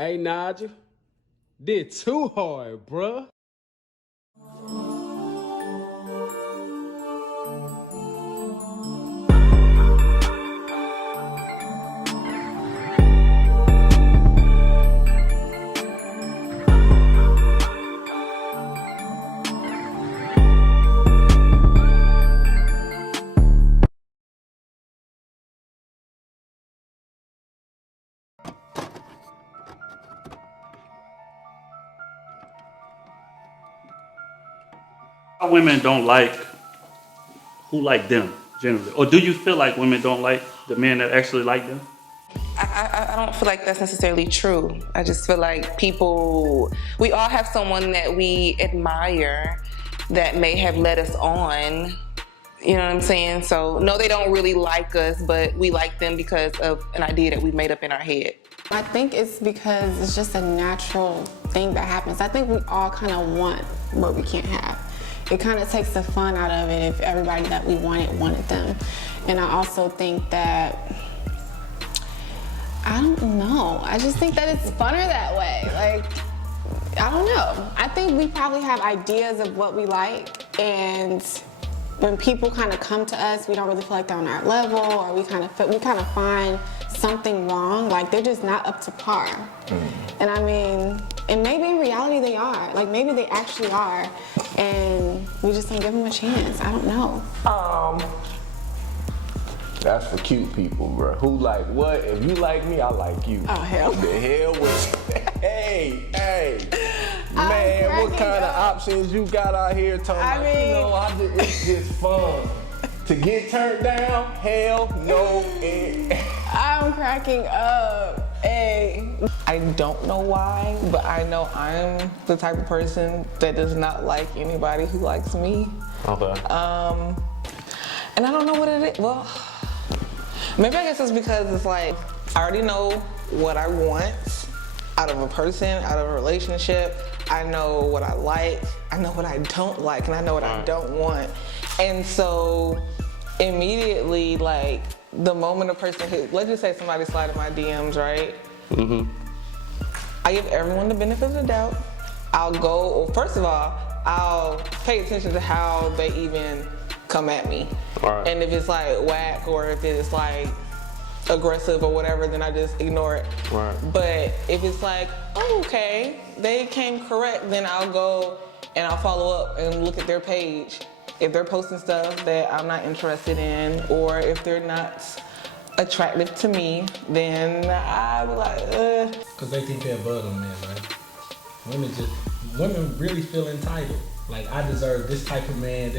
Hey, Nigel, did too hard, bruh. Women don't like who like them generally, or do you feel like women don't like the men that actually like them? I don't feel like that's necessarily true. I just feel like we all have someone that we admire that may have led us on. You know what I'm saying? So no, they don't really like us, but we like them because of an idea that we made up in our head. I think it's because it's just a natural thing that happens. I think we all kind of want what we can't have. It kind of takes the fun out of it if everybody that we wanted them. And I also think that, I don't know, I just think that it's funner that way. Like, I don't know. I think we probably have ideas of what we like, and when people kind of come to us, we don't really feel like they're on our level, or we kind of find something wrong, like they're just not up to par. And I mean, and maybe in reality they are, like maybe they actually are, and we just don't give them a chance. I don't know. That's for cute people, bro. Who like what? If you like me, I like you. Oh, hell. The hell was, hey, man, what kind of options you got out here talking about? You know, it's just fun. To get turned down? Hell no. I'm cracking up. Hey. I don't know why, but I know I'm the type of person that does not like anybody who likes me. Okay. And I don't know what it is. Well, maybe I guess it's because it's like, I already know what I want out of a person, out of a relationship. I know what I like, I know what I don't like, and I know what I don't want. And so immediately, like, the moment a person let's just say somebody slide in my DMs, right? Mm-hmm. I give everyone the benefit of the doubt. First of all, I'll pay attention to how they even come at me. Right. And if it's like whack, or if it's like aggressive or whatever, then I just ignore it. Right. But if it's like, oh, okay, they came correct, then I'll go and I'll follow up and look at their page. If they're posting stuff that I'm not interested in, or if they're not attractive to me, then I'll be like, Because they think they're above them, man. Women really feel entitled. Like, I deserve this type of man,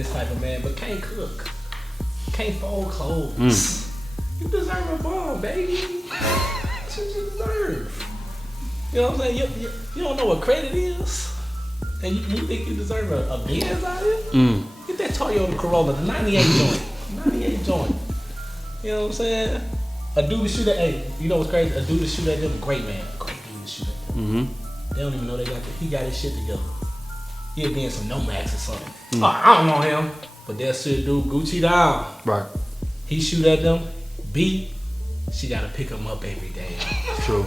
but can't cook, can't fold clothes. You deserve a bum, baby. That's what you deserve. You know what I'm saying? You don't know what credit is, and you think you deserve a Benz out here? Get that Toyota Corolla, the 98 joint. You know what I'm saying? A dude to shoot at, hey, you know what's crazy? A dude to shoot at them, great man. Great dude to shoot at them. They don't even know he got his shit together. He'll be in some Nomax or something. Oh, I don't know him. But they'll sit dude Gucci down. Right. He shoot at them, B, she gotta pick him up every day. True.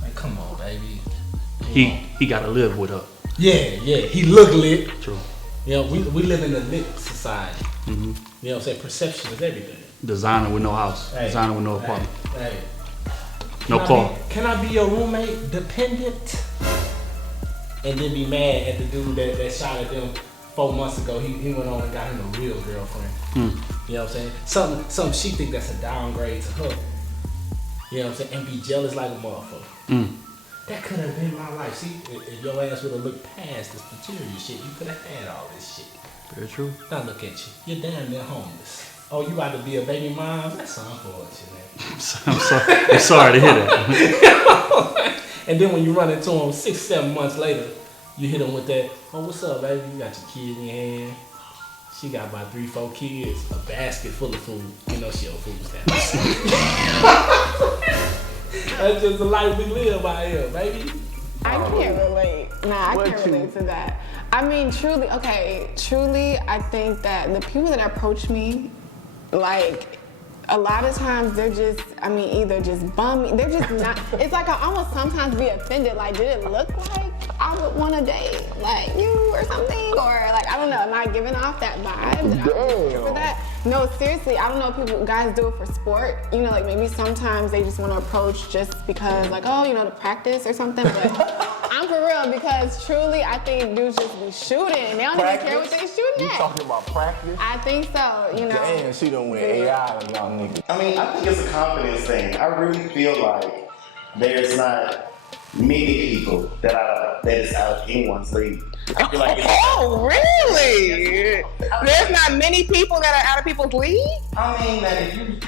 Like, come on, baby. He gotta live with her. Yeah, he look lit. True. You know, we live in a lit society. Mm-hmm. You know what I'm saying? Perception is everything. Designer with no house. Hey, Designer with no apartment. Hey. No car. Can I be your roommate? Dependent? And then be mad at the dude that shot at them 4 months ago. He went on and got him a real girlfriend. You know what I'm saying? Something she think that's a downgrade to her. You know what I'm saying? And be jealous like a motherfucker. That could have been my life. See, if your ass would have looked past this material shit, you could have had all this shit. Very true. Now look at you. You're damn near homeless. Oh, you about to be a baby mom? That's unfortunate, man. I'm sorry to hear that. And then when you run into him 6-7 months later, you hit him with that, oh, what's up, baby? You got your kid in your hand. She got about 3-4 kids, a basket full of food. You know she on food stamps. That's just the life we live out here, baby. I can't relate. Nah, I can't relate to that. I mean, truly, I think that the people that approach me, like, a lot of times they're just, I mean, either just bummy. They're just not. It's like I almost sometimes be offended. Like, did it look like I would want to date like you or something? Or like, I don't know. Am I giving off that vibe? That I'm here for that? No, seriously. I don't know if people, guys do it for sport. You know, like maybe sometimes they just want to approach just because, like, oh, you know, to practice or something. But I'm for real because truly, I think dudes just be shooting. They don't even care what they shooting You at. talking about practice? I think so. You know. Damn, she done went AI on y'all niggas. I mean, I think it's a confidence thing. I really feel like there's not many people that is out of anyone's league. I feel like Oh, really? There's not many people that are out of people's league? I mean, that if you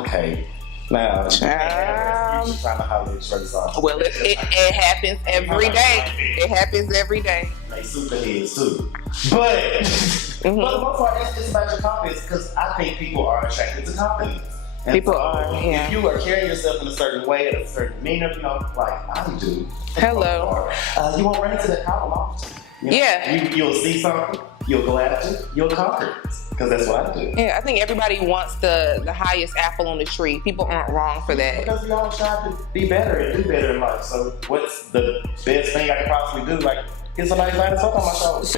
okay. Now, you trying to holler at Trey Songz. Well, it happens every day. It happens every day. They superheads too. But for the most part, it's about your confidence because I think people are attracted to confidence. And People so, are, yeah. If you are carrying yourself in a certain way, at a certain demeanor, you know, like I do. Hello. You won't run into that problem often. You know, Yeah. You'll see something, you'll go after it, you'll conquer it. Because that's what I do. Yeah, I think everybody wants the highest apple on the tree. People aren't wrong for that. Because we all try to be better and do better in life. So what's the best thing I can possibly do? Like, get somebody's light up on my shoulders.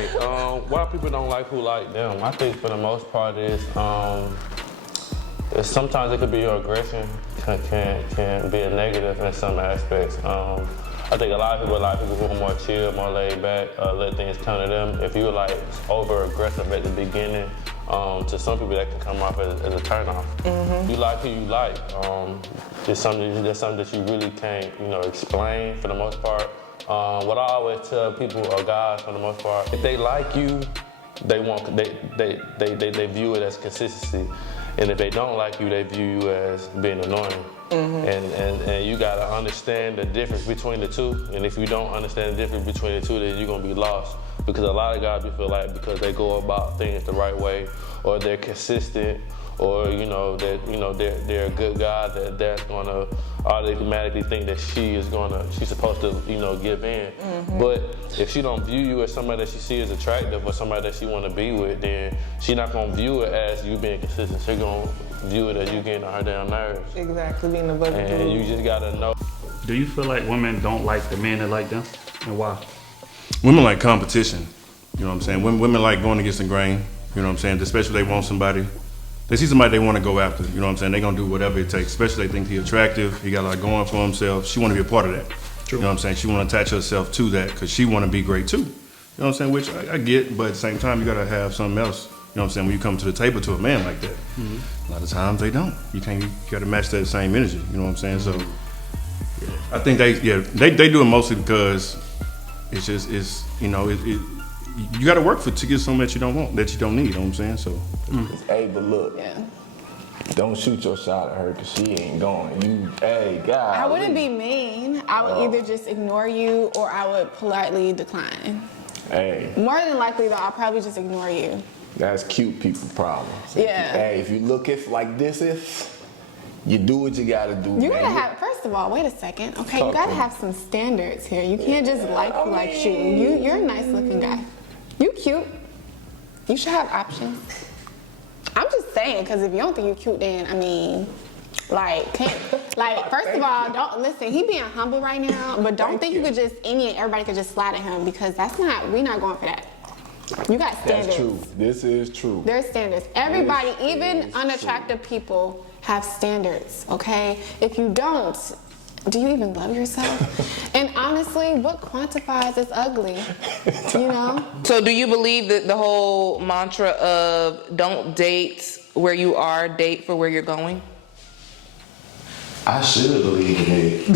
Why people don't like who like them? I think for the most part is sometimes it could be your aggression can be a negative in some aspects. I think a lot of people who are more chill, more laid back, let things come to them. If you're like over aggressive at the beginning, to some people that can come off as a turnoff. You like who you like. It's something that you really can't, explain for the most part. What I always tell people or guys for the most part, if they like you, they view it as consistency. And if they don't like you, they view you as being annoying. And you gotta understand the difference between the two. And if you don't understand the difference between the two, then you're gonna be lost. Because a lot of guys feel like because they go about things the right way, or they're consistent, or they're a good guy, that's gonna automatically think that she's supposed to give in. But if she don't view you as somebody that she sees as attractive or somebody that she want to be with, then she not gonna view it as you being consistent. She gonna view it as you getting on her damn nerves. Exactly, being the bugaboo. And you just gotta know. Do you feel like women don't like the men that like them, and why? Women like competition. You know what I'm saying? Women like going against the grain. You know what I'm saying? Especially if they want somebody. They see somebody they want to go after. You know what I'm saying? They're going to do whatever it takes. Especially if they think he's attractive. He got a lot going for himself. She want to be a part of that. True. You know what I'm saying? She want to attach herself to that because she want to be great too. You know what I'm saying? Which I get, but at the same time, you got to have something else. You know what I'm saying? When you come to the table to a man like that. A lot of times they don't. You got to match that same energy. You know what I'm saying? So yeah, I think they do it mostly because you got to work to get something that you don't want, that you don't need. You know what I'm saying? So. Hey, but look. Yeah. Don't shoot your shot at her because she ain't going. God. I wouldn't be mean. I would either just ignore you or I would politely decline. Hey. More than likely, though, I'll probably just ignore you. That's cute people problem. Yeah. If you look like this, you do what you gotta do. You gotta have, first of all, wait a second, okay? You gotta have some standards here. You can't just like who likes you. You're a nice looking guy. You cute. You should have options. I'm just saying, because if you don't think you're cute, then, first of all, don't, listen, he being humble right now, but don't think you could just, everybody could just slide at him, because we're not going for that. You got standards. That's true. This is true. There's standards. Everybody, even unattractive people, have standards, okay? If you don't, do you even love yourself? And honestly, what quantifies as ugly? So do you believe that the whole mantra of don't date where you are, date for where you're going? I should believe in it.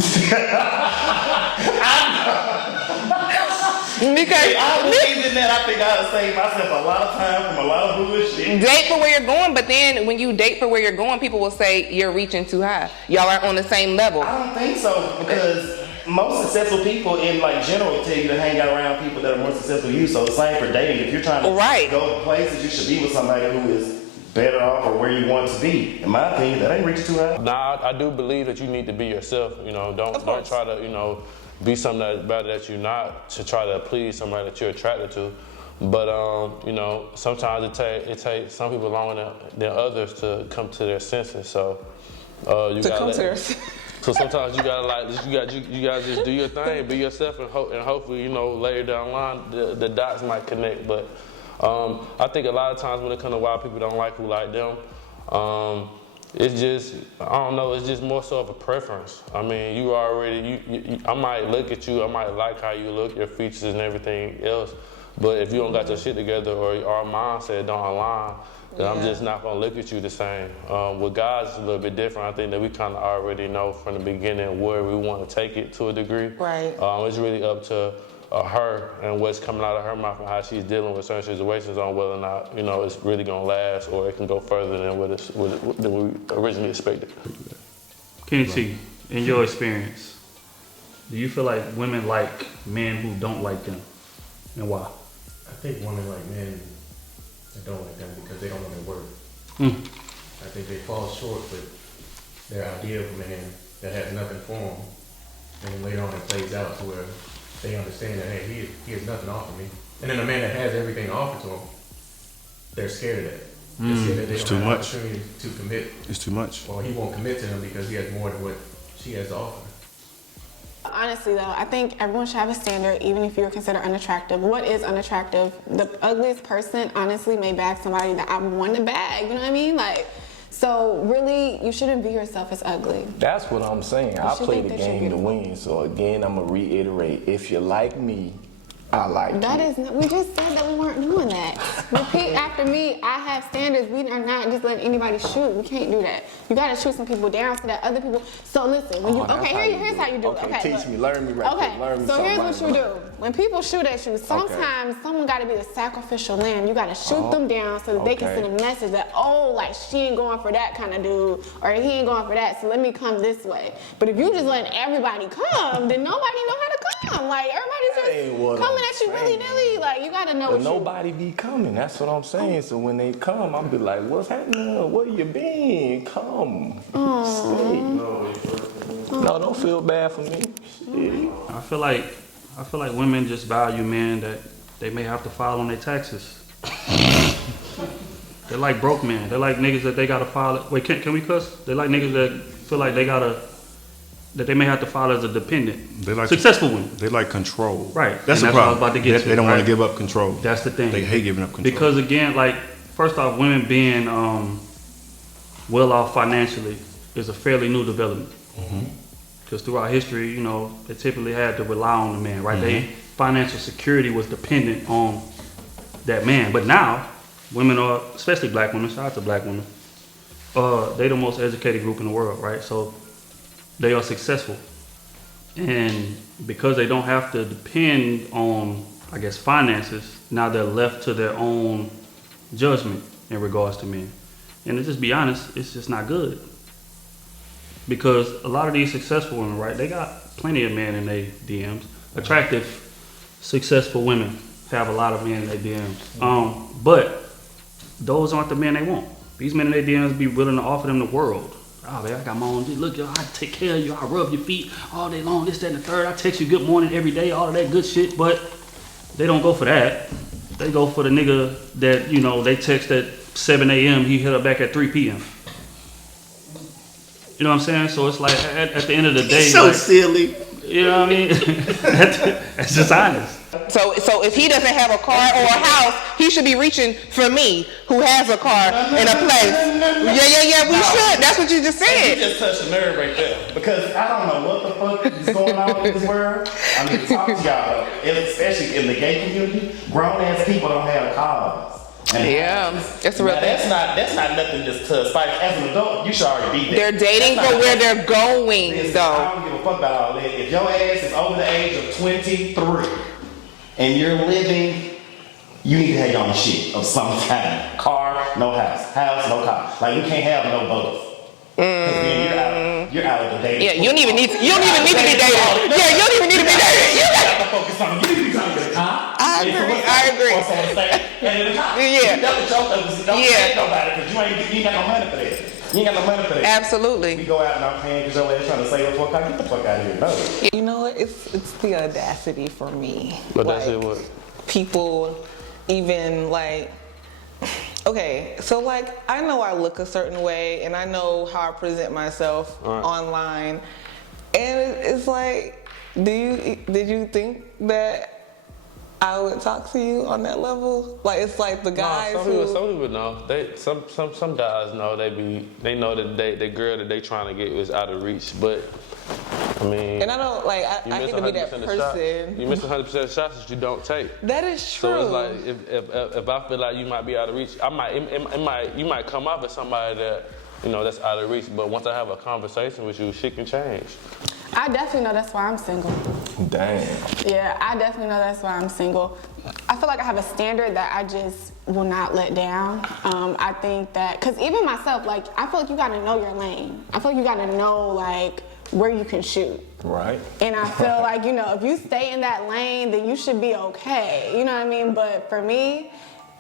Because I believe in that. I think I have saved myself a lot of time from a lot of bullshit. Date for where you're going, but then when you date for where you're going, people will say you're reaching too high. Y'all aren't on the same level. I don't think so, because most successful people in general tell you to hang out around people that are more successful than you. So the same for dating. If you're trying to go places, you should be with somebody who is better off or where you want to be. In my opinion, that ain't reaching too high. Nah, I do believe that you need to be yourself. Don't try to be something that you're not to try to please somebody that you're attracted to. But you know, sometimes it takes some people longer than others to come to their senses. So you To gotta come let- to their So sometimes you gotta just do your thing, be yourself, and hopefully, you know, later down the line the dots might connect. But I think a lot of times when it comes to why people don't like who like them, it's just, I don't know, it's just more so of a preference. I mean, you already, I might look at you, I might like how you look, your features and everything else, but if you don't got your shit together or our mindset don't align, then I'm just not gonna look at you the same. With guys, it's a little bit different. I think that we kind of already know from the beginning where we want to take it to a degree. Right. It's really up to her and what's coming out of her mouth and how she's dealing with certain situations on whether or not, you know, it's really gonna last or it can go further than than we originally expected. Kenny T, in your experience, do you feel like women like men who don't like them, and why? I think women like men that don't like them because they don't know their worth. I think they fall short with their idea of a man that has nothing for them, and then later on it plays out to where they understand that, hey, he has nothing to offer me. And then a man that has everything to offer to them, they're scared of that. They're scared that they It's don't too have much. opportunity to commit, It's too much. or he won't commit to them because he has more than what she has to offer. Honestly though, I think everyone should have a standard, even if you're considered unattractive. What is unattractive? The ugliest person honestly may bag somebody that I want to bag, you know what I mean? Like, so really, you shouldn't view yourself as ugly. That's what I'm saying. I should play think the that you're game to beautiful. win. So again, I'm gonna reiterate: if you like me, I like That you. is not, we just said that we weren't doing that. Repeat after me, I have standards. We are not just letting anybody shoot. We can't do that. You gotta shoot some people down so that other people, so listen, when you, Oh, that's okay, how here's do how it. you do Okay, it. Okay, teach look. me, learn me right Okay, quick. Learn me so something here's I what you ain't do. know. When people shoot at you, sometimes someone gotta be the sacrificial lamb. You gotta shoot them down so that they can Okay. send a message that, oh, like she ain't going for that kind of dude, or he ain't going for that, so let me come this way. But if you just letting everybody come, then nobody know how to come. Like, That ain't everybody's what just coming I'm at you willy-nilly. Like, you gotta know But what nobody be coming. That's what I'm saying. So when they come, I'll be like, what's happening? Where you been? Come. Stay. No, don't feel bad for me. Shit. I feel like women just value men that they may have to file on their taxes. They're like broke men. They're like niggas that they gotta file. Wait, can we cuss? They like niggas that feel like that they may have to file as a dependent. They like successful women. They like control. Right. That's And the what I problem. was about to get to, They don't want right? to give up control. That's the thing. They hate giving up control. Because again, like, first off, women being well off financially is a fairly new development. Because throughout history, you know, they typically had to rely on the man, right? They financial security was dependent on that man. But now, women are, especially black women, shout out to black women, they the most educated group in the world, right? So they are successful. And because they don't have to depend on, I guess, finances, now they're left to their own judgment in regards to men. And to just be honest, it's just not good. Because a lot of these successful women, right, they got plenty of men in their DMs. Attractive, successful women have a lot of men in their DMs. But those aren't the men they want. These men in their DMs be willing to offer them the world. Oh, man, I got my own. Look, yo, I take care of you. I rub your feet all day long. This, that, and the third. I text you good morning every day. All of that good shit. But they don't go for that. They go for the nigga that, you know, they text at 7 a.m. He hit her back at 3 p.m. You know what I'm saying? So it's like at the end of the day, So like, silly. you know what I mean? That's just honest. So if he doesn't have a car or a house, he should be reaching for me, who has a car and a place. Yeah, we should. That's what you just You said. just touched a nerve right there. Because I don't know what the fuck is going on in this world. I mean, talk to y'all, and especially in the gay community, grown ass people don't have cars. And Yeah, that's a real now, thing. that's not nothing just to spite. As an adult, you should already be there. They're dating That's for not- where they're going, Listen, though. I don't give a fuck about all that. If your ass is over the age of 23 and you're living, you need to have your own shit of some kind. Car, no house. House, no car. Like, you can't have no both. Because then you're out of the dating. Yeah, you don't even need to be dating. Yeah, you don't even need to be dating. You got to focus on you. You need to be trying to get a car. I agree. Or someone to stay and in the car. Yeah. You don't pay nobody because you ain't got no money for that. You ain't got no money for that. We Absolutely. go out and I'm paying because your ass trying to save up for a car. Get the fuck out of here. No. You know what? It's the audacity for me. But that's it. What? People even like, okay, so like I know I look a certain way and I know how I present myself online, and it's like, did you think that I would talk to you on that level? Like, it's like the guys some people know. Some guys know they know that the girl that they trying to get is out of reach. But I mean, and I don't like. I hate to be that person. You miss 100% of shots that you don't take. That is true. So it's like if I feel like you might be out of reach, you might come off as somebody that that's out of reach. But once I have a conversation with you, shit can change. I definitely know that's why I'm single. Damn. Yeah, I definitely know that's why I'm single. I feel like I have a standard that I just will not let down. I think that, because even myself, like, I feel like you gotta know your lane. I feel like you gotta know, like, where you can shoot. Right. And I feel like, if you stay in that lane, then you should be okay. You know what I mean? But for me,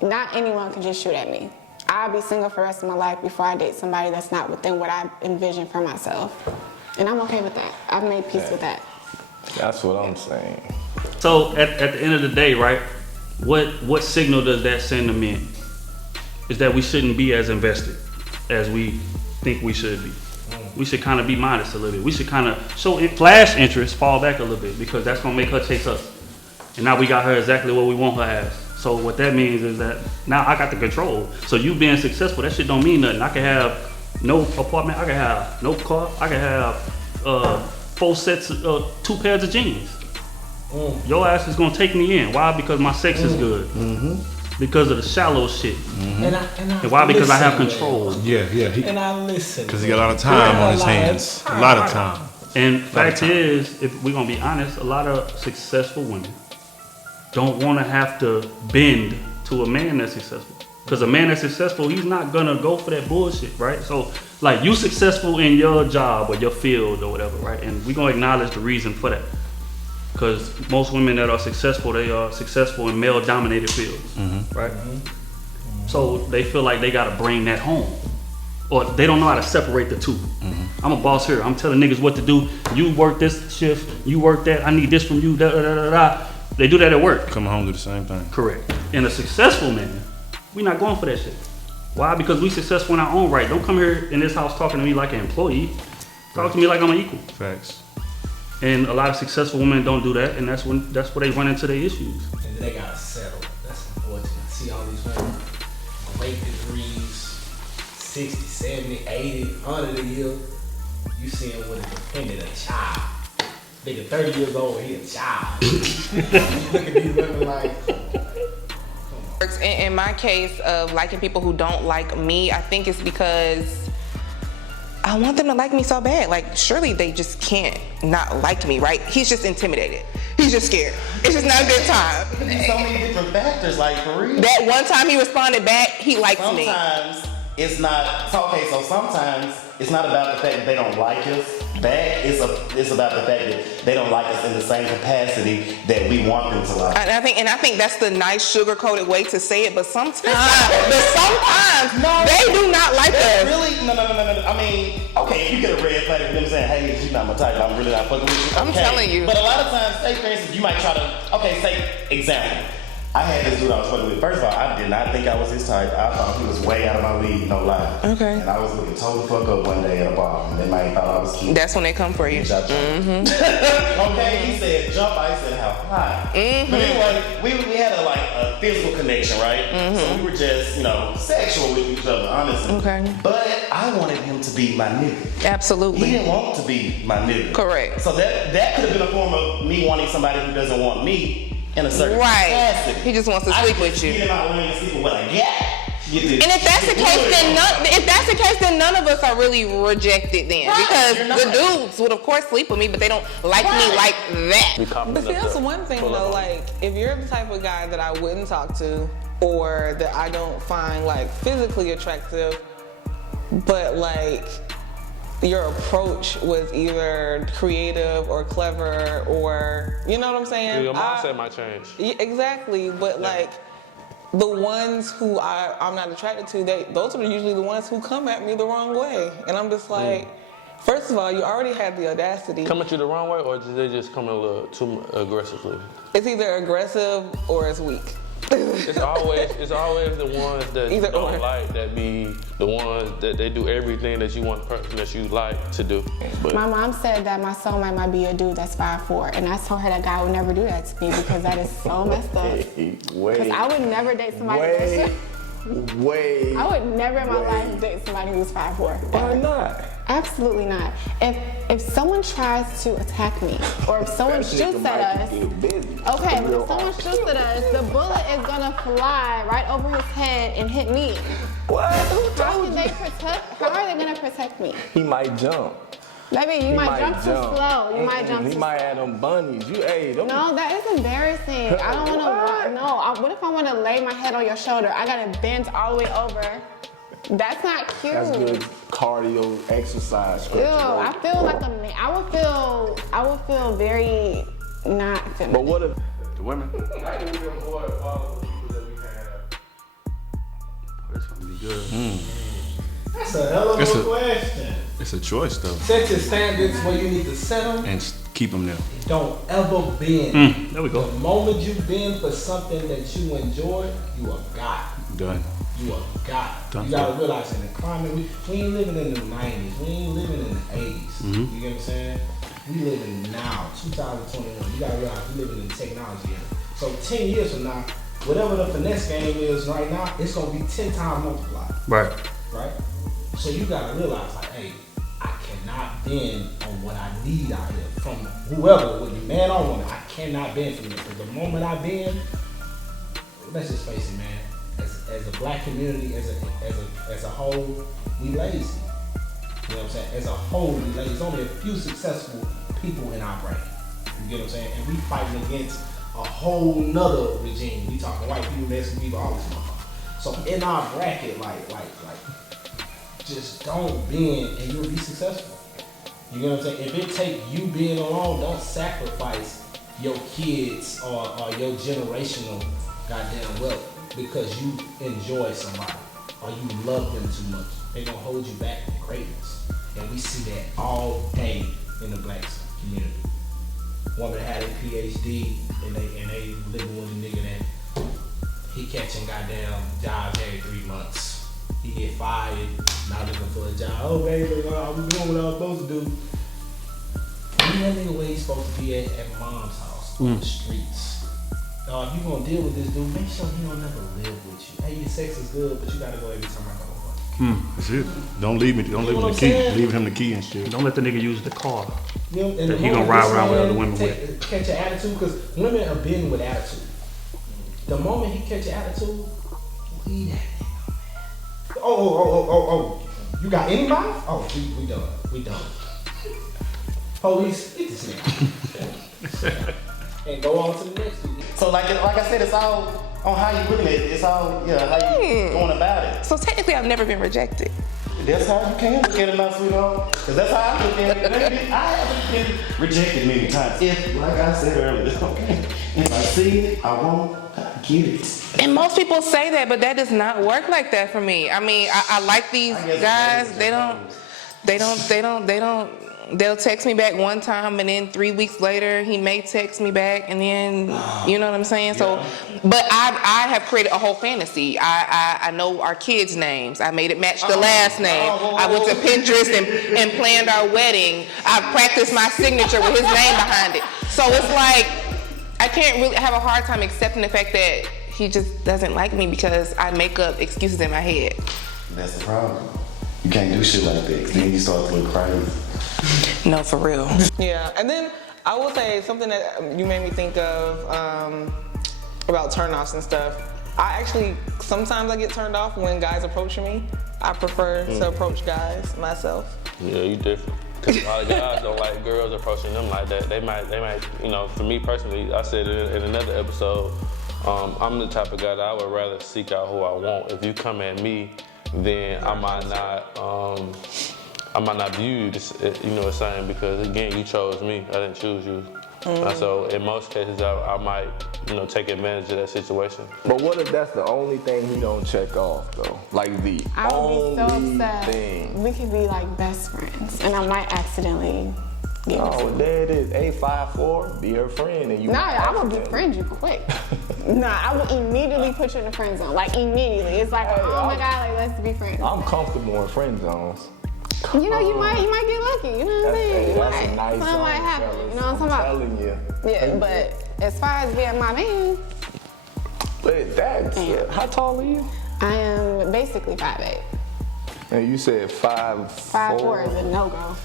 not anyone can just shoot at me. I'll be single for the rest of my life before I date somebody that's not within what I envision for myself. And I'm okay with that. I've made peace with that. That's what I'm saying. So at the end of the day, right? What signal does that send to men? Is that we shouldn't be as invested as we think we should be. We should kind of be modest a little bit. We should kind of show flash interest, fall back a little bit, because that's gonna make her chase us. And now we got her exactly what we want her as. So what that means is that now I got the control. So you being successful, that shit don't mean nothing. I can have no apartment, I can have no car, I can have 4 sets of 2 pairs of jeans. Your ass is gonna take me in. Why? Because my sex is good. Because of the shallow shit. And why? Because I have control. Yeah. And I listen. Because he got a lot of time on his hands. A lot of time. And fact is, if we're gonna be honest, a lot of successful women don't want to have to bend to a man that's successful. Because a man that's successful, he's not gonna go for that bullshit, right? So, like, you successful in your job or your field or whatever, right? And we're gonna acknowledge the reason for that. Because most women that are successful, they are successful in male-dominated fields, right? So they feel like they gotta bring that home. Or they don't know how to separate the two. I'm a boss here. I'm telling niggas what to do. You work this shift, you work that. I need this from you, da da da da da. They do that at work. Come home, do the same thing. Correct. And a successful man, we not going for that shit. Why? Because we successful in our own right. Don't come here in this house talking to me like an employee. Talk to me like I'm an equal. Facts. And a lot of successful women don't do that, and that's where they run into their issues. And they gotta settle. That's unfortunate. I see all these women, great degrees, 60, 70, 80, 100 a year. You see them with a dependent, a child. Nigga 30 years old, he a child. You look at these women like, in my case of liking people who don't like me, I think it's because I want them to like me so bad. Like, surely they just can't not like me, right? He's just intimidated. He's just scared. It's just not a good time. There's so many different factors, like, for real. That one time he responded back, he likes me. Sometimes it's not, so sometimes it's not about the fact that they don't like us back. It's about the fact that they don't like us in the same capacity that we want them to like. And I think that's the nice sugar-coated way to say it, but sometimes they do not like us. Really? No. I mean, okay, if you get a red flag with them saying, hey, she's not my type, I'm really not fucking with you. I'm telling you. But a lot of times, say for instance, you might try to, say, example. I had this dude I was fucking with. First of all, I did not think I was his type. I thought he was way out of my league, no lie. Okay. And I was looking total fuck up one day at a bar, and they might have thought I was cute. That's when they come for you. Okay, he said jump, I said how high. But anyway, we had a physical connection, right? So we were just, sexual with each other, honestly. Okay. But I wanted him to be my nigga. Absolutely. He didn't want to be my nigga. Correct. So that could have been a form of me wanting somebody who doesn't want me in a certain capacity. He just wants to sleep with you. He did not want to sleep with what I got. And if that's the case, then none of us are really rejected then, because the dudes would of course sleep with me, but they don't like me like that. But see, that's one thing though. Like, if you're the type of guy that I wouldn't talk to, or that I don't find like physically attractive, but like your approach was either creative or clever, or you know what I'm saying? Your mindset might change. Exactly, but like the ones who I'm not attracted to, those are usually the ones who come at me the wrong way, and I'm just like, first of all, you already had the audacity. Come at you the wrong way, or did they just come a little too aggressively? It's either aggressive or it's weak. It's always the ones that you don't like that be the ones that they do everything that you want the person that you like to do. But My mom said that my soulmate might be a dude that's 5'4", and I told her that guy would never do that to me because that is so messed up. Because I would never date somebody I would never in my life date somebody who's 5'4". Why not? Absolutely not. If someone tries to attack me, or if someone shoots at us, okay, but if someone shoots at us, the bullet is gonna fly right over his head and hit me. What? How are they gonna protect me? He might jump. Maybe you might jump too slow. You might jump too He might have them bunnies. No, that is embarrassing. I don't wanna, what if I wanna lay my head on your shoulder? I gotta bend all the way over. That's not cute. That's good cardio exercise. Ew, I feel like a man. I would feel very not feminine. But what if The women? how do we avoid all the people that we have? That's gonna be good. That's a hell of a question. It's a choice though, Set your standards where you need to set them. and keep them there. Don't ever bend. There we go. The moment you bend for something that you enjoy, you are God. Done. You are God. Done You gotta realize in the climate, we ain't living in the 90s. We ain't living in the 80s. You get what I'm saying? We living now, 2021. You gotta realize we living in technology era. So 10 years from now, whatever the finesse game is right now, it's gonna be 10 times multiplied. Right. Right? So you gotta realize, like, hey, I cannot bend on what I need out here from whoever, whether man or woman. I cannot bend from it. Because the moment I bend, let's just face it, man. As a black community, as a whole, we lazy. You know what I'm saying? As a whole, we lazy. There's only a few successful people in our brain. You get what I'm saying? And we fighting against a whole nother regime. We talking white people, Mexican people, all this stuff. So in our bracket, like, just don't bend and you'll be successful. You know what I'm saying? If it take you being alone, don't sacrifice your kids or your generational goddamn wealth because you enjoy somebody or you love them too much. They're gonna hold you back from greatness. And we see that all day in the black community. Woman that had a PhD and they living with a nigga that he catching goddamn jobs every 3 months. He get fired, not looking for a job. Oh baby, I was doing what I was supposed to do. Leave that nigga where he's supposed to be at mom's house, on the streets. If you gonna deal with this dude, make sure he don't never live with you. Hey, your sex is good, but you gotta go every time I come over. That's it. Don't leave him the key. Leave him the key and shit. Don't let the nigga use the car. You know, and That he gonna ride around with other women with. Catch your attitude, because women are bending with attitude. The moment he catch your attitude, leave that nigga, man. Oh. You got any mouth? Oh, we done. We done. Police, get this nigga. And go on to the next dude. So like I said, it's all on how you looking at it. It's all how you going about it. So technically, I've never been rejected. That's how you can look at it now, sweetheart. Because that's how I look at it. I haven't been rejected many times. If, like I said earlier, if I see it, I won't get it. And most people say that, but that does not work like that for me. I mean, I like these guys. They'll text me back one time, and then 3 weeks later, he may text me back, and then, you know what I'm saying? So, but I have created a whole fantasy. I know our kids' names. I made it match the last name. I went to Pinterest and planned our wedding. I practiced my signature with his name behind it. So it's like, I can't really have a hard time accepting the fact that he just doesn't like me because I make up excuses in my head. That's the problem. You can't do shit like that, 'cause then you start to look crazy. No, for real. Yeah, and then I will say something that you made me think of about turnoffs and stuff. Sometimes I get turned off when guys approach me. I prefer to approach guys myself. Yeah, you different. Cause a lot of guys don't like girls approaching them like that. They might, for me personally, I said it in another episode, I'm the type of guy that I would rather seek out who I want. If you come at me, then I might not view you the same, because again, you chose me, I didn't choose you. So in most cases, I might, take advantage of that situation. But what if that's the only thing he don't check off though? Like the I would be so only upset. thing. We could be like best friends, and I might accidentally No, there it is. A54, be her friend, and you. Nah, I'm gonna befriend you quick. Nah, I will immediately put you in the friend zone. Like immediately. It's like, oh my God, like let's be friends. I'm comfortable in friend zones. You know, you might get lucky. You know what I'm saying? That's a nice Something zone, might happen. fellas. You know what I'm talking telling you. about? Yeah, but as far as being my man, But that's how tall are you? I am basically 5'8". And you said 5'4". 5'4" is a no-go.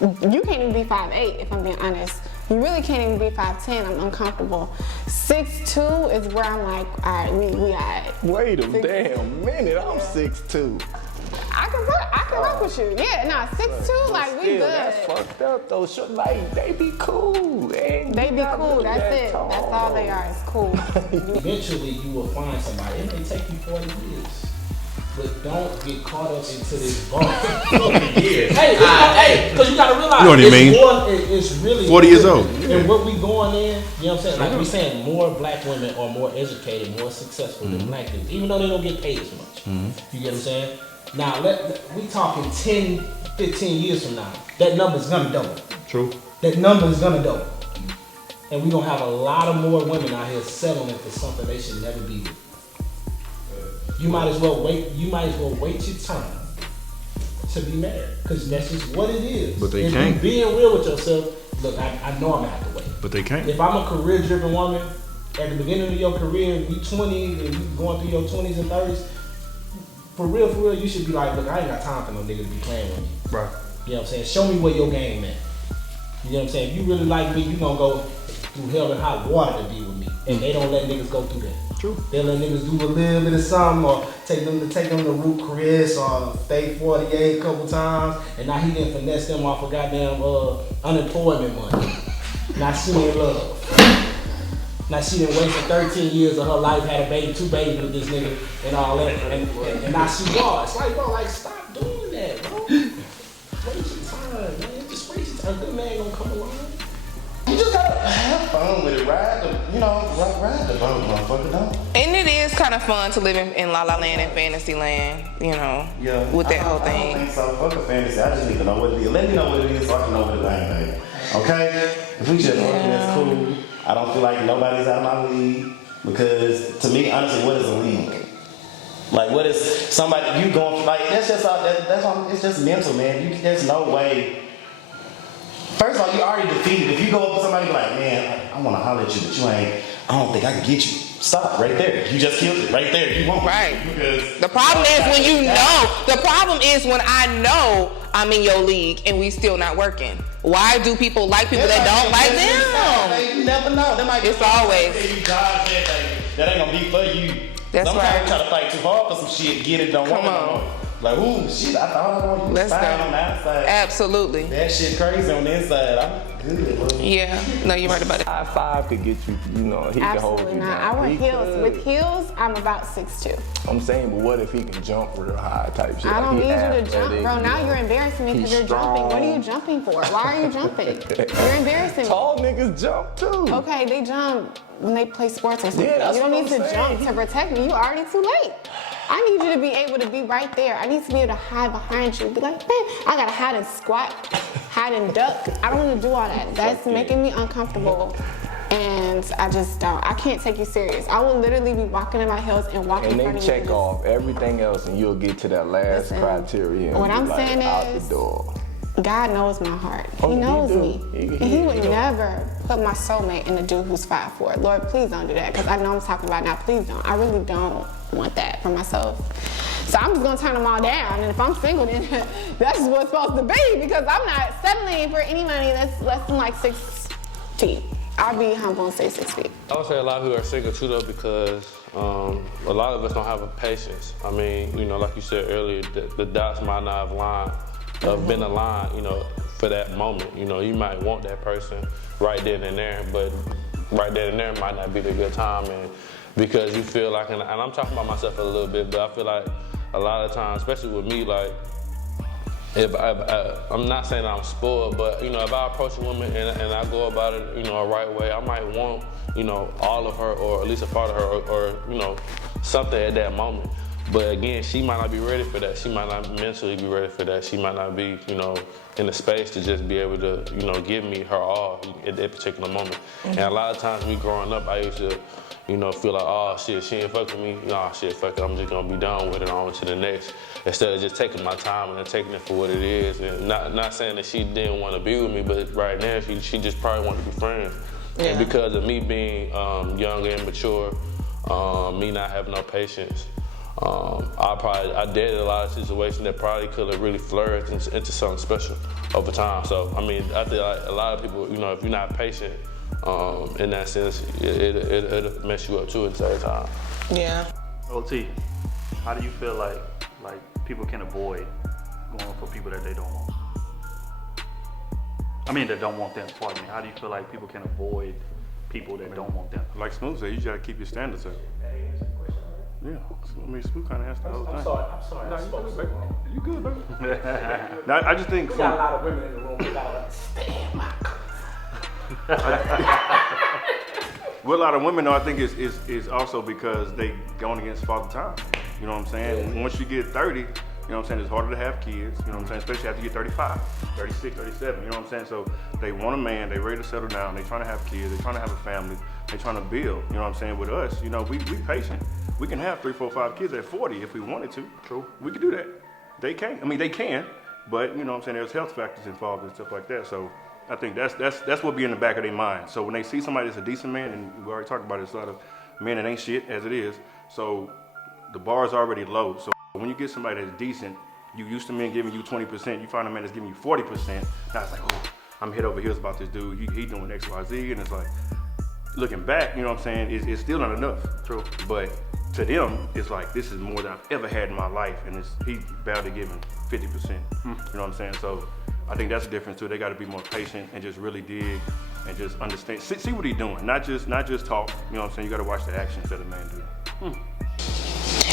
You can't even be 5'8", if I'm being honest. You really can't even be 5'10". I'm uncomfortable. 6'2" is where I'm like, all right, we all right. Wait a damn minute, I'm 6'2". I can rock with you. Yeah, nah, 6'2", like we Still, good. that's fucked up though. Like they be cool. They They be cool. That's it. Tall, That's all they are. It's cool. Eventually, you will find somebody. It may take you 40 years. But don't get caught up into this bump. 40 years. Hey, because you gotta realize. You know what he mean? It's really 40 years old. And what we going in, you know what I'm saying? Like we saying more black women are more educated, more successful than black people, even though they don't get paid as much. You get what I'm saying? Now, we talking 10, 15 years from now, that number's gonna double. True. That number's gonna double. And we're gonna have a lot of more women out here settling for something they should never be with. You might as well wait your turn to be married. Because that's just what it is. But they if can't. you being real with yourself, look, I know I'm gonna have to wait. But they can't. If I'm a career-driven woman, at the beginning of your career, you 20 and you going through your 20s and 30s, for real, you should be like, look, I ain't got time for no nigga to be playing with me. Right. You know what I'm saying? Show me where your game at. You know what I'm saying? If you really like me, you gonna go through hell and hot water to be with me. And they don't let niggas go through that. True. They let niggas do a little bit of something or take them to Root Chris or State 48 a couple times. And now he didn't finesse them off of goddamn unemployment money. Now she in love. Now she done wasted 13 years of her life, had a baby, 2 babies with this nigga and all that. And now she lost. Like, bro, like stop doing that, bro. Waste your time, man. Just waste your time. A good man gonna come along. You just gotta have fun with it, ride the boat, motherfucker, don't. And it is kind of fun to live in La La Land and Fantasy Land, you know, with that whole I thing. don't think so. Fuck a fantasy. I just need to know what it is. Let me know what it is so I can know what it ain't. Okay? If we just working, that's cool. I don't feel like nobody's out of my league because, to me, honestly, what is a league? Like, what is somebody you going like? That's just it's just mental, man. There's no way. First of all, you already defeated. If you go up to somebody like, man, I want to holler at you, but you ain't. I don't think I can get you. Stop right there. You just killed it right there. You won't. Right. Because the problem is when you know. The problem is when I know I'm in your league and we still not working. Why do people like people that don't like them? You never know. That might be it's always. That ain't gonna be for you. That's Sometimes right. you try to fight too hard for some shit, get it, don't want it no more. Like, ooh, shit, I thought I wanted you Let's fine go. on the outside. Absolutely. That shit crazy on the inside. I'm good, bro. Yeah, no, you're right about it. 5'5" could get you, he can hold Absolutely you not. down. I wear He heels. could. With heels, I'm about 6'2". I'm saying, but what if he can jump real high type shit? I don't Like, need he you to jump, athletic, bro. Now you know. you're embarrassing me because He's you're jumping. What are you strong. jumping for? Why are you jumping? You're embarrassing me. Tall niggas jump too. Okay, they jump when they play sports or something. Yeah, that's you don't what need I'm to saying. jump to protect me. You already too late. I need you to be able to be right there. I need to be able to hide behind you. Be like, man, I gotta hide and squat, hide and duck. I don't want to do all that. That's making me uncomfortable. And I just don't. I can't take you serious. I will literally be walking in my heels and walking And in front they of you. check off everything else, and you'll get to that last Listen, criteria. And what be I'm like, saying out is- the door. God knows my heart. Oh, He he knows do. me. He And he would do. never put my soulmate in a dude who's 5'4". Lord, please don't do that, because I know I'm talking about now. Please don't. I really don't want that for myself. So I'm just gonna turn them all down. And if I'm single, then that's just what it's supposed to be, because I'm not settling for anybody that's less than like 6 feet. I'll be humble and say 6 feet. I would say a lot of people are single too, though, because a lot of us don't have a patience. I mean, you know, like you said earlier, the dots might not have been aligned, you know, for that moment. You know, you might want that person right then and there, but right then and there might not be the good time, and because you feel like, and I'm talking about myself a little bit, but I feel like a lot of times, especially with me, like, if I'm not saying I'm spoiled, but you know, if I approach a woman and I go about it, you know, a right way, I might want, you know, all of her or at least a part of her or you know, something at that moment. But again, she might not be ready for that. She might not mentally be ready for that. She might not be, in the space to just be able to, give me her all at that particular moment. And a lot of times me growing up, I used to, feel like, oh shit, she ain't fucking me. Nah, shit, fuck it, I'm just gonna be done with it, on to the next. Instead of just taking my time and taking it for what it is. And not saying that she didn't want to be with me, but right now she just probably wanted to be friends. Yeah. And because of me being young and immature, me not having no patience, I dated a lot of situations that probably could have really flourished into something special over time. So, I mean, I feel like a lot of people, if you're not patient, in that sense, it'll mess you up too at the same time. Yeah. OT, how do you feel like people can avoid going for people that they don't want? I mean, that don't want them, pardon me. How do you feel like people can avoid people that don't want them? Like Smooth said, you gotta keep your standards up. Yeah, I mean, Smooth kind of asked the whole thing. I'm sorry. No, you good, baby. Now, I just think we got a lot of women in the room. We gotta understand my Well, a lot of women, though, I think is also because they going against Father Time. You know what I'm saying? Yeah. Once you get 30, you know what I'm saying, it's harder to have kids. You know what I'm saying? Especially after you get 35, 36, 37. You know what I'm saying? So they want a man, they ready to settle down, they trying to have kids, they trying to have a family, they trying to build. You know what I'm saying? With us, we patient. We can have 3, 4, 5 kids at 40 if we wanted to. True. We can do that. They can't. I mean, they can, but you know what I'm saying, there's health factors involved and stuff like that. So I think that's what be in the back of their mind. So when they see somebody that's a decent man, and we already talked about it, it's a lot of men that ain't shit as it is. So the bar is already low. So when you get somebody that's decent, you used to men giving you 20%, you find a man that's giving you 40%. Now it's like, oh, I'm head over heels about this dude. He doing X, Y, Z, and it's like, looking back, you know what I'm saying, it's still not enough. True. But to them, it's like, this is more than I've ever had in my life, and he barely giving 50%. You know what I'm saying? So I think that's the difference too. They got to be more patient and just really dig and just understand, see what he's doing, not just talk. You know what I'm saying? You got to watch the actions that a man do.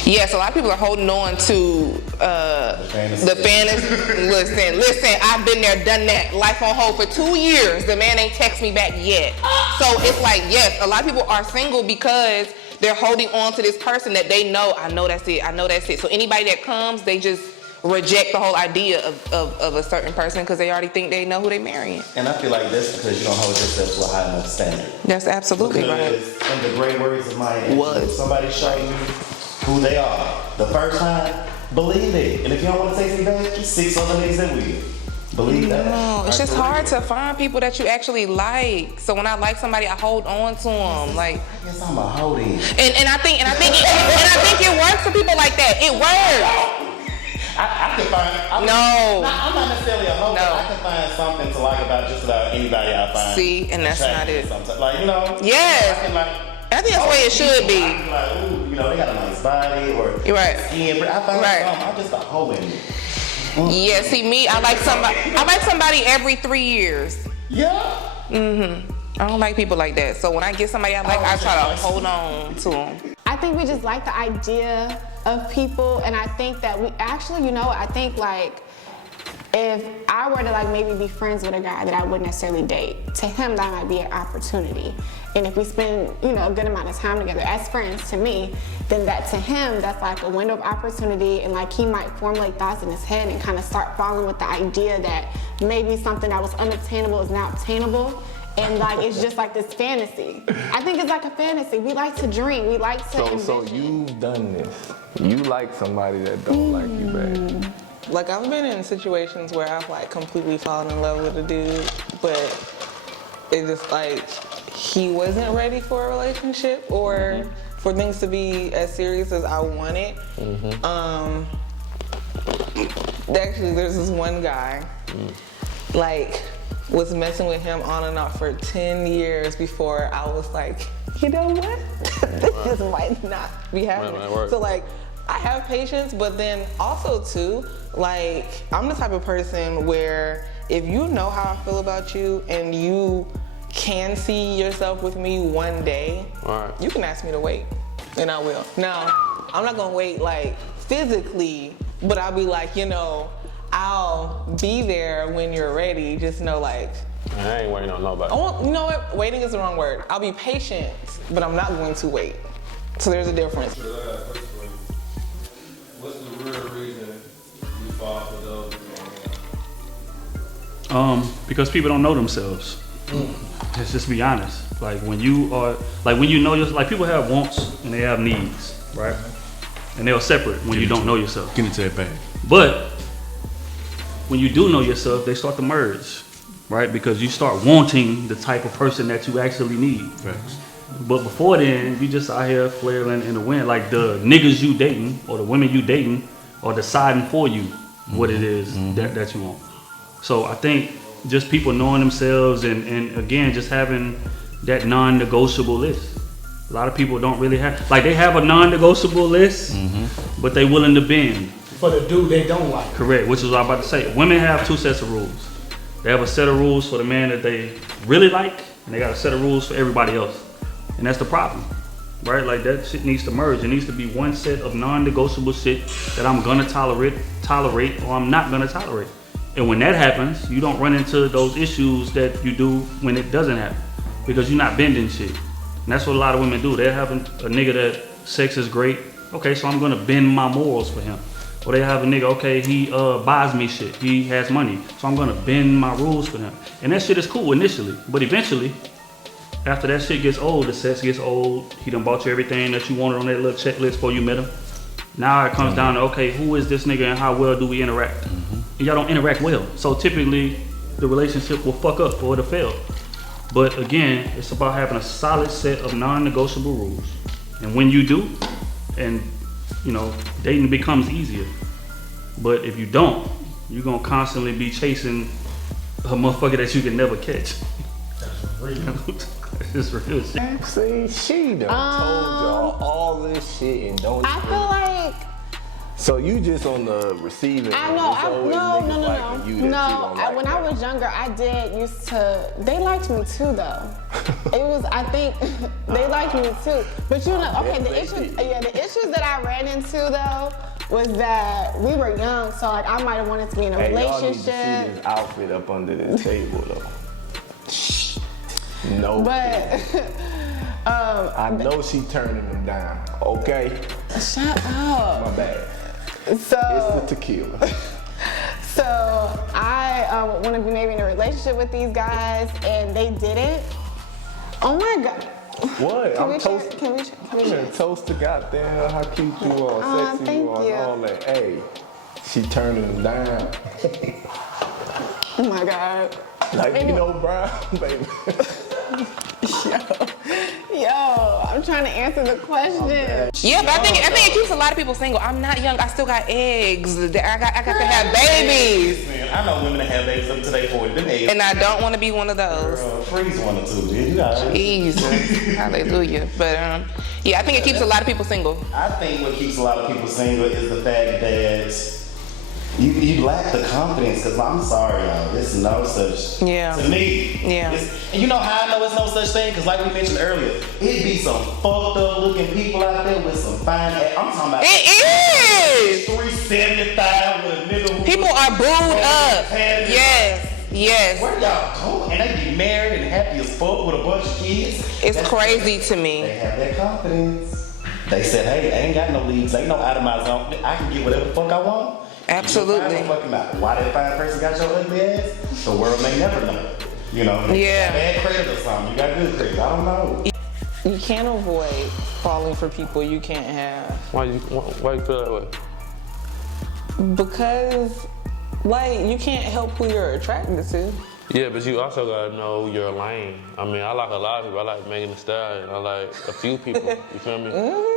Yes, a lot of people are holding on to the fantasy. Listen, I've been there, done that. Life on hold for 2 years. The man ain't text me back yet. So it's like, yes, a lot of people are single because they're holding on to this person that they know, I know that's it. So anybody that comes, they just reject the whole idea of a certain person because they already think they know who they're marrying. And I feel like that's because you don't hold yourself to a high enough standard. That's absolutely right. In the great words of my aunt, somebody show you who they are the first time, believe it. And if you don't want to take me back, just 6 other niggas that will. Believe that. No, it's just hard to find people that you actually like. So when I like somebody, I hold on to them. Like, I guess I'm a holding. And I think it works for people like that. It works. I can find. I'm not necessarily a hoe. No. I can find something to like about just about anybody I find. See, and that's not it. Like, you know. Yes. I think that's the way it should be. I can like, ooh, you know, they got a nice body or skin. I find something. I'm just a hoe in it. Yeah, see me, I like somebody every 3 years. Yeah. I don't like people like that. So when I get somebody I like, I try to hold on to them. I think we just like the idea of people, and I think that we actually, I think like if I were to like maybe be friends with a guy that I wouldn't necessarily date, to him that might be an opportunity. And if we spend, a good amount of time together as friends, to me, then that to him, that's like a window of opportunity, and like he might formulate thoughts in his head and kind of start falling with the idea that maybe something that was unobtainable is now obtainable. And like, it's just like this fantasy. I think it's like a fantasy. We like to dream, we like to envision. So you've done this. You like somebody that don't like you back. Like, I've been in situations where I've like completely fallen in love with a dude, but it just like, he wasn't ready for a relationship or for things to be as serious as I wanted. Actually, there's this one guy, like, was messing with him on and off for 10 years before I was like, you know what? This just might not be happening. So like, I have patience, but then also too, like, I'm the type of person where if you know how I feel about you and you can see yourself with me one day, you can ask me to wait, and I will. Now, I'm not gonna wait like physically, but I'll be like, I'll be there when you're ready. Just know, like, I ain't waiting on nobody. You know what? Waiting is the wrong word. I'll be patient, but I'm not going to wait. So there's a difference. the reason you fall for those? Because people don't know themselves. Let's just be honest. Like when you know like people have wants and they have needs, right? And they're separate when you don't know yourself. Get into that bag. But when you do know yourself, they start to merge, right? Because you start wanting the type of person that you actually need. Facts. But before then, you just out here flailing in the wind. Like the niggas you dating or the women you dating are deciding for you what it is that you want. So I think just people knowing themselves and again, just having that non-negotiable list. A lot of people don't really have, like they have a non-negotiable list, but they willing to bend. For the dude they don't like. Correct, which is what I'm about to say. Women have two sets of rules. They have a set of rules for the man that they really like, and they got a set of rules for everybody else. And that's the problem, right? Like that shit needs to merge. It needs to be one set of non-negotiable shit that I'm gonna tolerate, or I'm not gonna tolerate. And when that happens, you don't run into those issues that you do when it doesn't happen, because you're not bending shit. And that's what a lot of women do. They're having a nigga that sex is great. Okay, so I'm gonna bend my morals for him. Or they have a nigga, okay, he buys me shit. He has money. So I'm gonna bend my rules for him. And that shit is cool initially. But eventually, after that shit gets old, the sex gets old, he done bought you everything that you wanted on that little checklist before you met him. Now it comes down to, okay, who is this nigga and how well do we interact? And y'all don't interact well. So typically, the relationship will fuck up or it'll fail. But again, it's about having a solid set of non-negotiable rules. And when you do, and you know, dating becomes easier. But if you don't, you're gonna constantly be chasing a motherfucker that you can never catch. That's real. It's real shit. See, she done told y'all all this shit and don't. I feel like. So you just on the receiving end. I know. It's always niggas liking you that you don't like When I was younger, I did used to. They liked me too, though. It was. I think they liked me too. But you know, okay. The issues that I ran into though was that we were young, so like I might have wanted to be in a relationship. Y'all need to see this outfit up under this table though. No. But I know she turning them down. Okay. Shut up. My bad. So It's the tequila. So I want to be maybe in a relationship with these guys, and they didn't. Oh my God. What? Can we I'm toast to goddamn how cute you are, sexy thank you are, and you. all that. Hey, she turning them down. Oh my God. Like you know, Brown, baby. Yo, I'm trying to answer the question. Yeah, but I think it keeps a lot of people single. I'm not young. I still got eggs. I got to have babies. Man, I know women that have babies up to their 40. Them eggs. And I don't want to be one of those. Freeze one or two, man. You got it. Jesus. Hallelujah. But yeah, I think it keeps a lot of people single. I think what keeps a lot of people single is the fact that you lack the confidence, because I'm sorry, y'all, there's no such, to me, and you know how I know it's no such thing, because like we mentioned earlier, it be some fucked up looking people out there with some fine ass, I'm talking about it is 375 with a nigga who people are booed up. Yes. Where y'all going? And they be married and happy as fuck with a bunch of kids. It's crazy to me. They have that confidence. They said, hey, I ain't got no leads, ain't no out of my zone, I can get whatever the fuck I want. Absolutely. Why that fine person got your ugly ass? The world may never know. You know? Yeah. Bad credit or something. You got good credit. I don't know. You can't avoid falling for people you can't have. Why you feel that way? Because, like, you can't help who you're attracted to. Yeah, but you also gotta know your lane. I mean, I like a lot of people. I like Megan Thee Stallion. I like a few people. You feel me?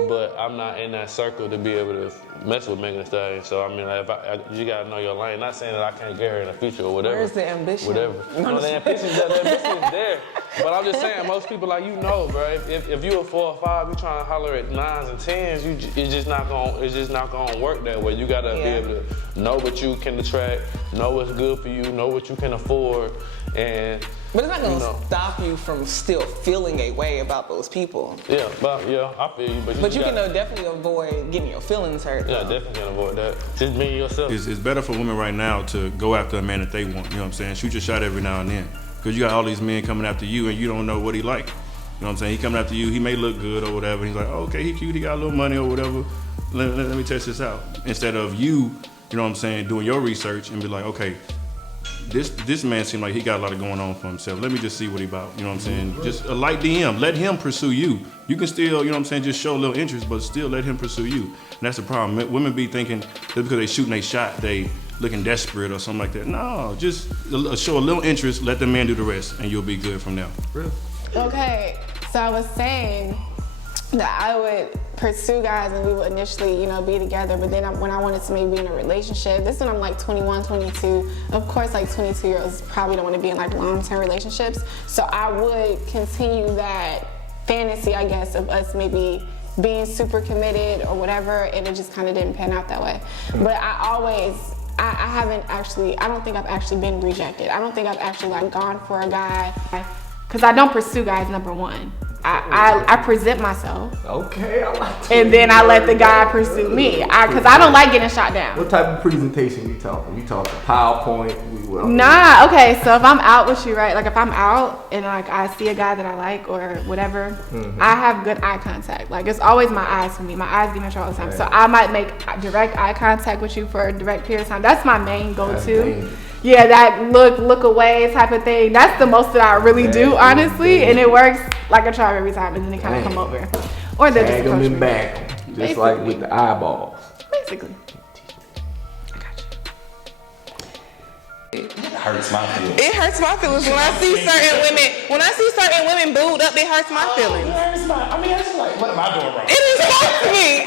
But I'm not in that circle to be able to mess with Megan Thee Stallion. So I mean, like, you gotta know your lane. Not saying that I can't get her in the future or whatever. Where's the ambition? Whatever. No, the ambition is there. But I'm just saying, most people, like, you know, bro. If you a 4 or 5, you trying to holler at 9s and 10s, it's just not gonna work that way. You gotta be able to know what you can attract, know what's good for you, know what you can afford, and. But it's not gonna stop you from still feeling a way about those people. Yeah, I feel you. But you can definitely avoid getting your feelings hurt. Yeah, definitely can avoid that. Just being yourself. It's better for women right now to go after a man that they want. You know what I'm saying? Shoot your shot every now and then. Because you got all these men coming after you and you don't know what he like. You know what I'm saying? He coming after you, he may look good or whatever. He's like, oh, okay, he cute, he got a little money or whatever. let me test this out. Instead of you know what I'm saying, doing your research and be like, okay, this man seemed like he got a lot of going on for himself. Let me just see what he about. You know what I'm saying? Just a light DM. Let him pursue you. You can still, you know what I'm saying, just show a little interest, but still let him pursue you. And that's the problem. Women be thinking just because they shooting a shot, they looking desperate or something like that. No, just show a little interest, let the man do the rest, and you'll be good from there. Real. Okay, so I was saying that I would pursue guys and we would initially, you know, be together, but then when I wanted to maybe be in a relationship, this is when I'm like 21, 22. Of course, like 22-year-olds probably don't want to be in like long-term relationships. So I would continue that fantasy, I guess, of us maybe being super committed or whatever, and it just kind of didn't pan out that way. But I don't think I've actually been rejected. I don't think I've actually like gone for a guy, because I don't pursue guys, number one. I present myself. Okay, I like that. And then I let the guy pursue me. Because I don't like getting shot down. What type of presentation we talking? We talking PowerPoint? Nah, okay, so if I'm out with you, right? Like if I'm out and like I see a guy that I like or whatever, I have good eye contact. Like it's always my eyes for me. My eyes give me trouble all the time. So I might make direct eye contact with you for a direct period of time. That's my main go-to. Yeah, that look away type of thing. That's the most that I really do, honestly, and it works like a charm every time. And then they kind of come over, or they just approach me. Back, just basically. Like with the eyeballs. Basically. I got you. It hurts my feelings. It hurts my feelings when I see certain women. When I see certain women booed up, it hurts my feelings. It's like, what am I doing wrong? It insults me.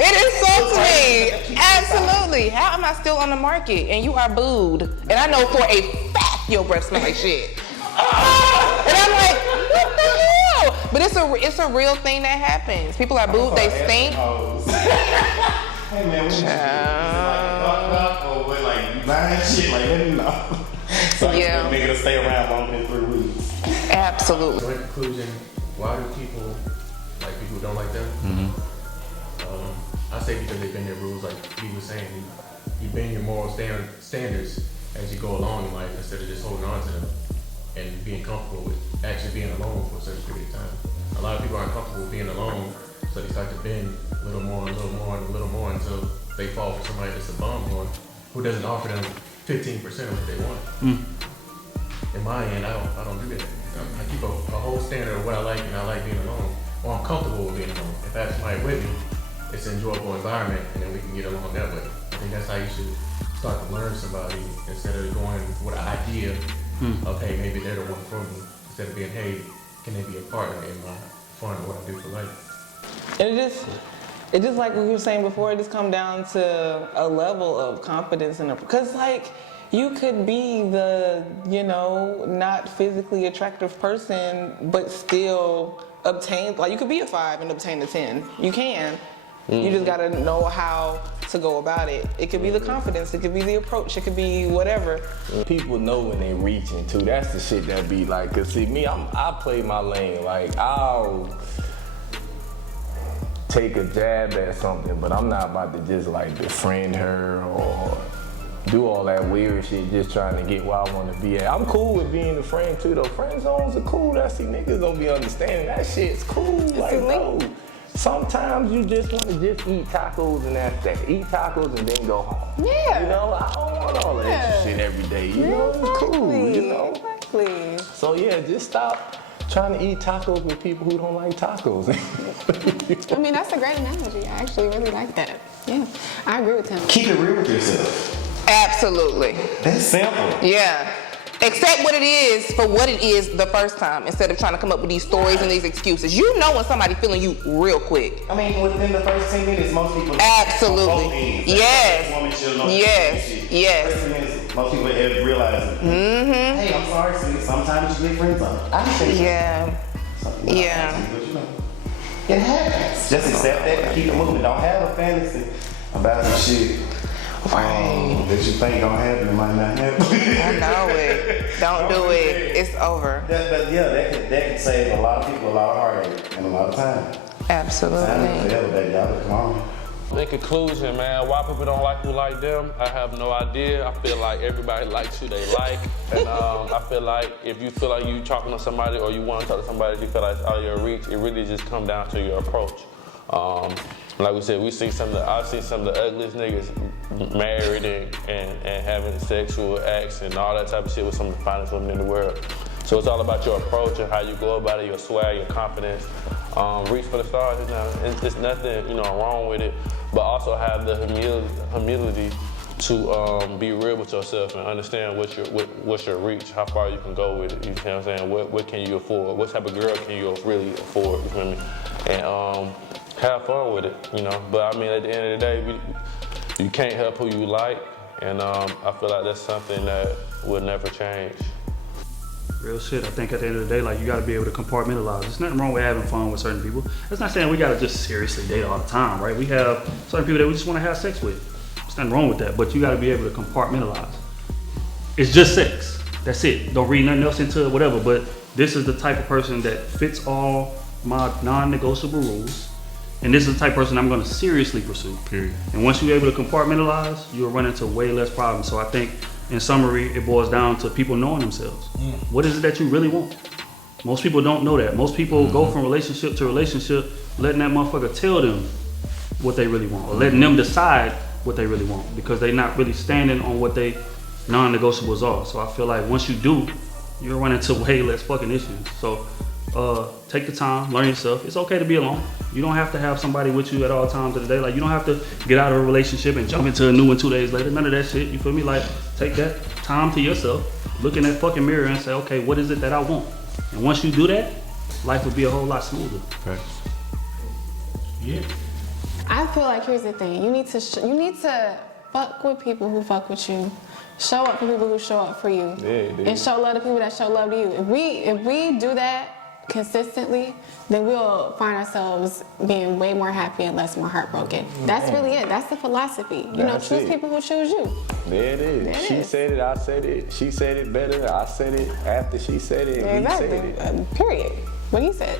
It insults me. Absolutely. How am I still on the market and you are booed? And I know for a fact your breath smells like shit. And I'm like, what the hell? But it's a real thing that happens. People are booed, they stink. Hey man, what is like fucked up or what, like lying shit? Like let me know. So yeah. Nigga to stay around longer than 3 weeks. Absolutely. So in conclusion, why do people like people who don't like them? I say because they bend their rules, like he was saying. You bend your moral standards as you go along in life instead of just holding on to them and being comfortable with actually being alone for a certain period of time. A lot of people aren't comfortable with being alone, so they start to bend a little more and a little more and a little more until they fall for somebody that's a bum or who doesn't offer them 15% of what they want. In my end, I don't do that. I keep a whole standard of what I like, and I like being alone, or I'm comfortable with being alone. If I have somebody with me, it's an enjoyable environment, and then we can get along that way. I think that's how you should start to learn somebody instead of going with an idea of, hey, maybe they're the one for me, instead of being, hey, can they be a partner in my fun or what I do for life? And it just like we were saying before, it just come down to a level of confidence because like you could be the, you know, not physically attractive person, but still obtain, like you could be a 5 and obtain a 10. You can. You just gotta know how to go about it. It could be the confidence, it could be the approach, it could be whatever. People know when they reaching too. That's the shit that be like, cause see me, I play my lane. Like I'll take a jab at something, but I'm not about to just like befriend her or do all that weird shit just trying to get where I want to be at. I'm cool with being a friend too though. Friend zones are cool. I see niggas don't be understanding that shit's cool. Like no. Sometimes you just want to just eat tacos and that's that. Eat tacos and then go home. Yeah. You know, I don't want all that extra shit every day. You know, it's cool, you know? Exactly. So yeah, just stop trying to eat tacos with people who don't like tacos. I mean, that's a great analogy. I actually really like that. Yeah, I agree with him. Keep it real with yourself. Absolutely. That's simple. Yeah. Accept what it is for what it is the first time instead of trying to come up with these stories and these excuses. You know when somebody feeling you real quick. I mean, within the first 10 minutes, most people. Absolutely. Yes. Yes. First 10 minutes, most people realize it. Hey, I'm sorry, sweetie. Sometimes you get friends on. I think. Yeah. Yeah. But you know, it happens. Just accept that and keep it moving. Don't have a fantasy about some shit. Right. That you think gonna happen, it might not happen. I know it. Don't do it. It's over. But yeah, that could save a lot of people a lot of heartache and a lot of time. Absolutely. Time forever, baby. Y'all come on. In conclusion, man, why people don't like who like them, I have no idea. I feel like everybody likes who they like. And I feel like if you feel like you talking to somebody or you want to talk to somebody, you feel like it's out of your reach, it really just comes down to your approach. Like we said, I've seen some of the ugliest niggas married and having sexual acts and all that type of shit with some of the finest women in the world. So it's all about your approach and how you go about it, your swag, your confidence. Reach for the stars. It's nothing, wrong with it, but also have the humility to be real with yourself and understand what's your reach, how far you can go with it. You know what I'm saying? What can you afford? What type of girl can you really afford? You feel me? And have fun with it. But I mean, at the end of the day, you can't help who you like, and I feel like that's something that will never change. Real shit. I think at the end of the day, like, you gotta be able to compartmentalize. There's nothing wrong with having fun with certain people. That's not saying we gotta just seriously date all the time, right? We have certain people that we just wanna have sex with. There's nothing wrong with that, but you gotta be able to compartmentalize. It's just sex. That's it. Don't read nothing else into it, whatever, but this is the type of person that fits all my non-negotiable rules, and this is the type of person I'm gonna seriously pursue. Period. And once you're able to compartmentalize, you'll run into way less problems. So I think, in summary, it boils down to people knowing themselves. What is it that you really want? Most people don't know that. Most people go from relationship to relationship, letting that motherfucker tell them what they really want, or letting them decide what they really want, because they're not really standing on what they non-negotiables are. So I feel like once you do, you'll run into way less fucking issues. So take the time, learn yourself. It's okay to be alone. You don't have to have somebody with you at all times of the day. Like, you don't have to get out of a relationship and jump into a new one 2 days later. None of that shit. You feel me? Like, take that time to yourself, look in that fucking mirror and say, okay, what is it that I want? And once you do that, life will be a whole lot smoother. Okay. Yeah. I feel like, here's the thing. You need to fuck with people who fuck with you. Show up for people who show up for you. Yeah. And show love to people that show love to you. If we do that consistently, then we'll find ourselves being way more happy and more heartbroken. That's really it. That's the philosophy. That's choose it. people who choose you. There it is. There it She is. said it, I said it. She said it better, I said it after she said it, and he said it. Exactly. Period. What he said.